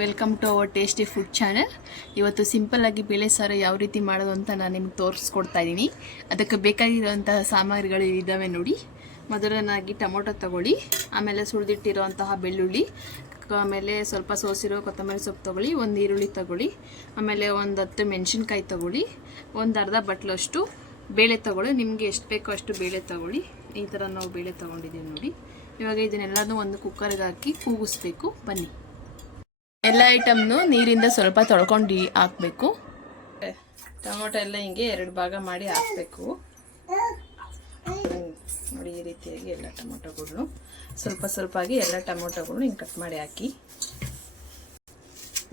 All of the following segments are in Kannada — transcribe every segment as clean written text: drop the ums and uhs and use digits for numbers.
Welcome to our tasty food channel. ಇವತ್ತು ಸಿಂಪಲ್ ಆಗಿ ಬೇಳೆ ಸಾರು ಯಾವ ರೀತಿ ಮಾಡೋದು ಅಂತ ನಾನು ನಿಮ್ಗೆ ತೋರಿಸ್ಕೊಡ್ತಾ ಇದ್ದೀನಿ. ಅದಕ್ಕೆ ಬೇಕಾಗಿರುವಂತಹ ಸಾಮಗ್ರಿಗಳು ಇದ್ದಾವೆ ನೋಡಿ. ಮೊದಲನಾಗಿ ಟೊಮೊಟೊ ತಗೊಳ್ಳಿ, ಆಮೇಲೆ ಸುಳಿದಿಟ್ಟಿರುವಂತಹ ಬೆಳ್ಳುಳ್ಳಿ, ಆಮೇಲೆ ಸ್ವಲ್ಪ ಸೋಸಿರೋ ಕೊತ್ತಂಬರಿ ಸೊಪ್ಪು ತಗೊಳ್ಳಿ, ಒಂದು ಈರುಳ್ಳಿ ತಗೊಳ್ಳಿ, ಆಮೇಲೆ ಒಂದು 10 ಮೆಣಸಿನ್ಕಾಯಿ ತಗೊಳ್ಳಿ, ಒಂದು ಅರ್ಧ ಬಟ್ಲಷ್ಟು ಬೇಳೆ ತಗೊಳ್ಳಿ. ನಿಮಗೆ ಎಷ್ಟು ಬೇಕೋ ಅಷ್ಟು ಬೇಳೆ ತಗೊಳ್ಳಿ. ಈ ಥರ ನಾವು ಬೇಳೆ ತೊಗೊಂಡಿದ್ದೀವಿ ನೋಡಿ. ಇವಾಗ ಇದನ್ನೆಲ್ಲನೂ ಒಂದು ಕುಕ್ಕರ್ಗೆ ಹಾಕಿ ಕೂಗಿಸ್ಬೇಕು. ಬನ್ನಿ, ಎಲ್ಲ ಐಟಮ್ನು ನೀರಿಂದ ಸ್ವಲ್ಪ ತೊಳ್ಕೊಂಡು ಹಾಕಬೇಕು. ಟೊಮೊಟೊ ಎಲ್ಲ ಹಿಂಗೆ 2 ಭಾಗ ಮಾಡಿ ಹಾಕಬೇಕು ನೋಡಿ. ಈ ರೀತಿಯಾಗಿ ಎಲ್ಲ ಟೊಮೊಟೊಗಳನ್ನು ಸ್ವಲ್ಪ ಆಗಿ ಎಲ್ಲ ಟೊಮೊಟೊಗಳನ್ನು ಹಿಂಗೆ ಕಟ್ ಮಾಡಿ ಹಾಕಿ,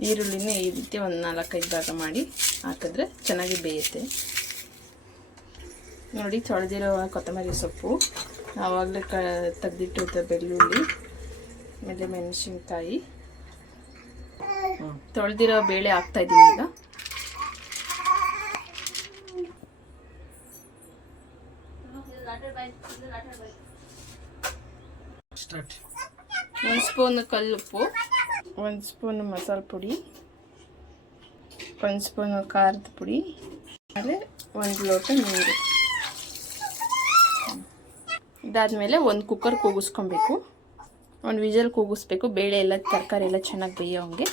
ಈರುಳ್ಳಿನ ಈ ರೀತಿ ಒಂದು 4-5 ಭಾಗ ಮಾಡಿ ಹಾಕಿದ್ರೆ ಚೆನ್ನಾಗಿ ಬೇಯುತ್ತೆ ನೋಡಿ. ತೊಳೆದಿರೋ ಕೊತ್ತಂಬರಿ ಸೊಪ್ಪು, ಆವಾಗಲೇ ತೆಗೆದಿಟ್ಟಿರೋ ಬೆಳ್ಳುಳ್ಳಿ, ಆಮೇಲೆ ಮೆಣಸಿನ್ಕಾಯಿ, ತೊಳೆದಿರೋ ಬೇಳೆ ಹಾಕ್ತಾ ಇದ್ದೀನಿ. ಈಗ ಒಂದು ಸ್ಪೂನ್ ಕಲ್ಲುಪ್ಪು, 1 ಸ್ಪೂನ್ ಮಸಾಲೆ ಪುಡಿ, 1 ಸ್ಪೂನ್ ಖಾರದ ಪುಡಿ, ಆಮೇಲೆ 1 ಲೋಟ ನೀರು. ಇದಾದ್ಮೇಲೆ ಒಂದು ಕುಕ್ಕರ್ ಕೂಗಿಸ್ಕೊಬೇಕು, ಒಂದು ವಿಜಲ್ ಕೂಗಿಸ್ಬೇಕು. ಬೇಳೆ ಎಲ್ಲ ತರಕಾರಿ ಎಲ್ಲ ಚೆನ್ನಾಗಿ ಬೇಯೋಂಗೆ.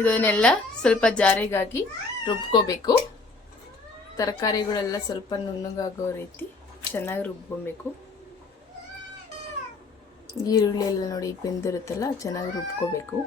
ಇದನ್ನೆಲ್ಲ ಸ್ವಲ್ಪ ಜಾರಿಗಾಗಿ ರುಬ್ಕೋಬೇಕು. ತರಕಾರಿಗಳೆಲ್ಲ ಸ್ವಲ್ಪ ನುಣ್ಣಗಾಗೋ ರೀತಿ ಚೆನ್ನಾಗಿ ರುಬ್ಕೊಬೇಕು. ಈರುಳ್ಳಿ ಎಲ್ಲ ನೋಡಿ ಬೆಂದಿರುತ್ತಲ್ಲ, ಚೆನ್ನಾಗಿ ರುಬ್ಕೋಬೇಕು.